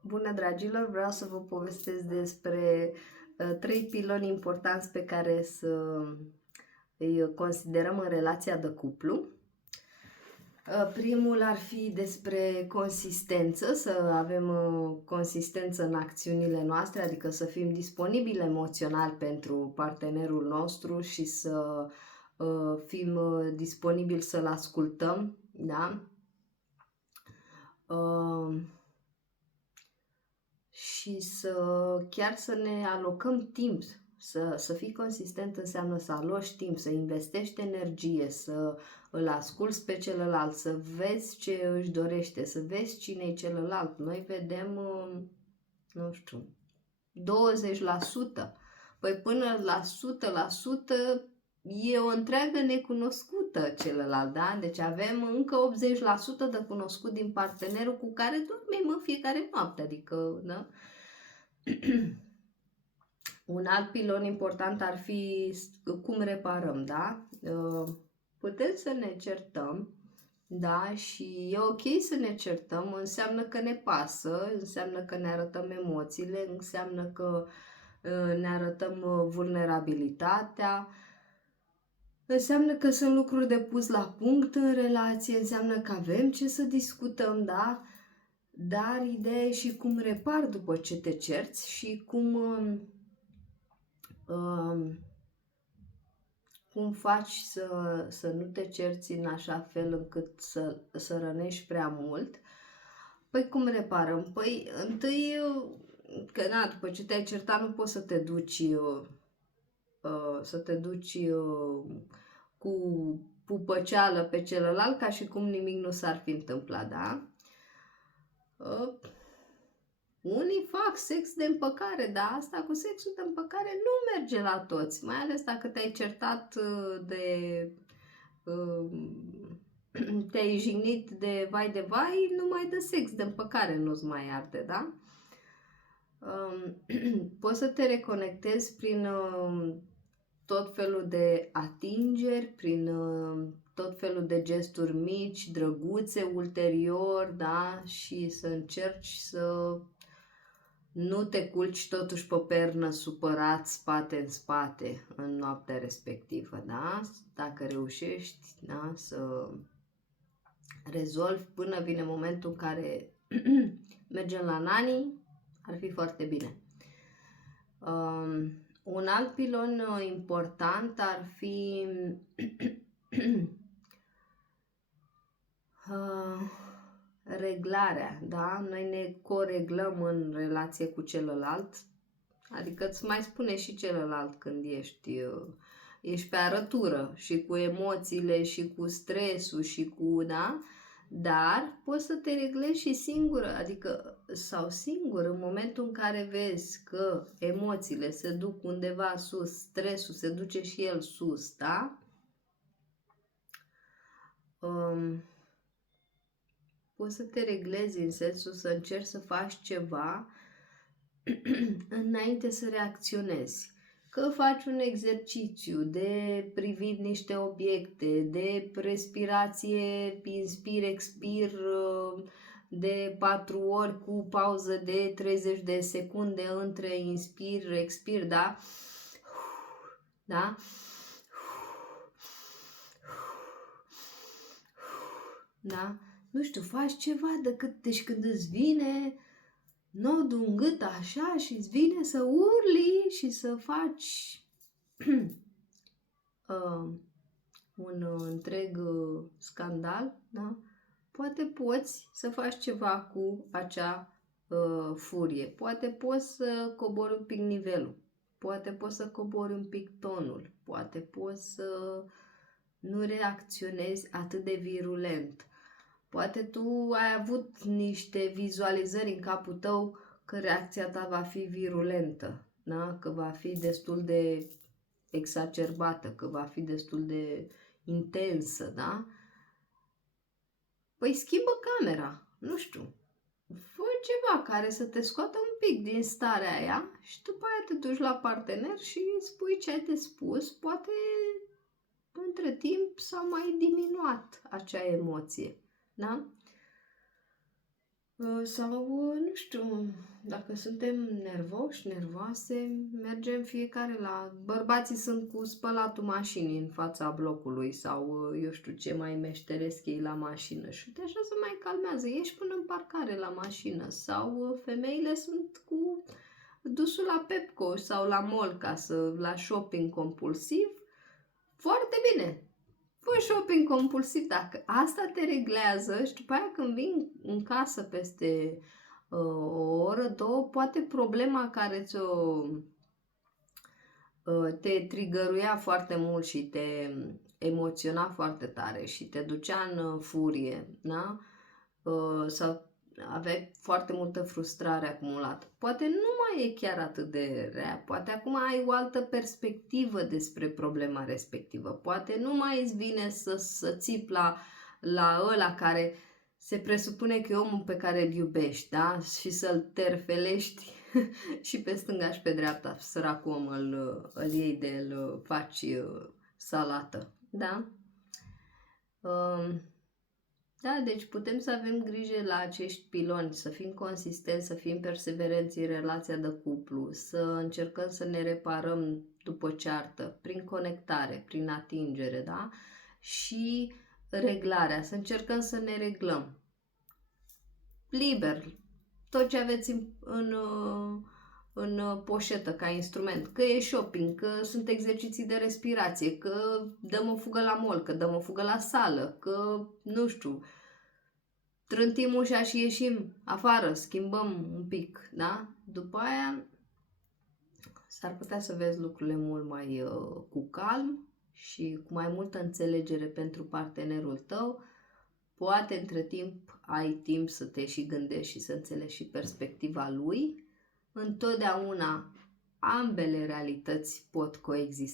Bună, dragilor! Vreau să vă povestesc despre 3 piloni importanți pe care să îi considerăm în relația de cuplu. Primul ar fi despre consistență, să avem consistență în acțiunile noastre, adică să fim disponibili emoțional pentru partenerul nostru și să fim disponibili să-l ascultăm, da? Și chiar să ne alocăm timp. Să fii consistent înseamnă să aloci timp, să investești energie, să îl asculți pe celălalt, să vezi ce își dorește, să vezi cine e celălalt. Noi vedem, nu știu, 20%. Păi până la 100% e o întreagă necunoscută celălalt, da? Deci avem încă 80% de cunoscut din partenerul cu care dormim în fiecare noapte, adică, da? Un alt pilon important ar fi cum reparăm, da? Putem să ne certăm, da? Și e ok să ne certăm, înseamnă că ne pasă, înseamnă că ne arătăm emoțiile, înseamnă că ne arătăm vulnerabilitatea, înseamnă că sunt lucruri de pus la punct în relație, înseamnă că avem ce să discutăm, da? Dar ideea e și cum repar după ce te cerți și cum faci să nu te cerți în așa fel încât să rănești prea mult. Păi cum reparăm? Păi întâi, că na, după ce te-ai certat nu poți să te duci cu pupăceală pe celălalt ca și cum nimic nu s-ar fi întâmplat, da? Unii fac sex de împăcare, dar asta cu sexul de împăcare nu merge la toți, mai ales dacă te-ai certat te-ai jignit de vai, nu mai dă sex de împăcare, nu-ți mai arde, da? Poți să te reconectezi prin tot felul de atingeri, prin tot felul de gesturi mici, drăguțe, ulterior, da? Și să încerci să nu te culci totuși pe pernă supărat, spate în spate, în noaptea respectivă, da? Dacă reușești, da? Să rezolvi până vine momentul în care mergem la nani, ar fi foarte bine. Un alt pilon important ar fi reglarea, da? Noi ne coreglăm în relație cu celălalt, adică îți mai spune și celălalt când ești pe arătură și cu emoțiile și cu stresul și cu, da? Dar poți să te reglezi și singură, adică sau singur în momentul în care vezi că emoțiile se duc undeva sus, stresul se duce și el sus, da? Poți să te reglezi în sensul să încerci să faci ceva înainte să reacționezi. Că faci un exercițiu de privit niște obiecte, de respirație, inspir, expir de 4 ori cu pauză de 30 de secunde între inspir, expir, da? Da? Da? Nu știu, faci ceva deci când îți vine nodul în gât așa și îți vine să urli și să faci un întreg scandal, da? Poate poți să faci ceva cu acea furie. Poate poți să cobori un pic nivelul. Poate poți să cobori un pic tonul. Poate poți să nu reacționezi atât de virulent. Poate tu ai avut niște vizualizări în capul tău că reacția ta va fi virulentă, da? Că va fi destul de exacerbată, că va fi destul de intensă, da? Păi schimbă camera, nu știu, fă ceva care să te scoată un pic din starea aia și după aia te duci la partener și îi spui ce ai de spus, poate între timp s-a mai diminuat acea emoție, da? Sau, nu știu, dacă suntem nervoși, nervoase, mergem fiecare la... Bărbații sunt cu spălatul mașinii în fața blocului sau eu știu ce mai meșteresc ei la mașină și uite așa se mai calmează. Ieși până în parcare la mașină sau femeile sunt cu dusul la Pepco sau la mall la shopping compulsiv. Foarte bine! Fă shopping compulsiv, dacă asta te reglează și după aia când vin în casă peste o oră, două, poate problema care te trigăruia foarte mult și te emoționa foarte tare și te ducea în furie, da? Sau aveai foarte multă frustrare acumulată. Poate nu mai e chiar atât de rea, poate acum ai o altă perspectivă despre problema respectivă, poate nu mai îți vine să țipi la ăla care se presupune că e omul pe care îl iubești, da? Și să-l terfelești și pe stânga și pe dreapta, săracul om îl iei îl faci salată, da? Da, deci putem să avem grijă la acești piloni, să fim consistenți, să fim perseverenți în relația de cuplu, să încercăm să ne reparăm după ceartă, prin conectare, prin atingere, da? Și reglarea, să încercăm să ne reglăm. Liber, tot ce aveți în poșetă ca instrument, că e shopping, că sunt exerciții de respirație, că dăm o fugă la mall, că dăm o fugă la sală, că, nu știu, trântim ușa și ieșim afară, schimbăm un pic, da? După aia s-ar putea să vezi lucrurile mult mai cu calm și cu mai multă înțelegere pentru partenerul tău. Poate între timp ai timp să te și gândești și să înțelegi și perspectiva lui. Întotdeauna ambele realități pot coexista.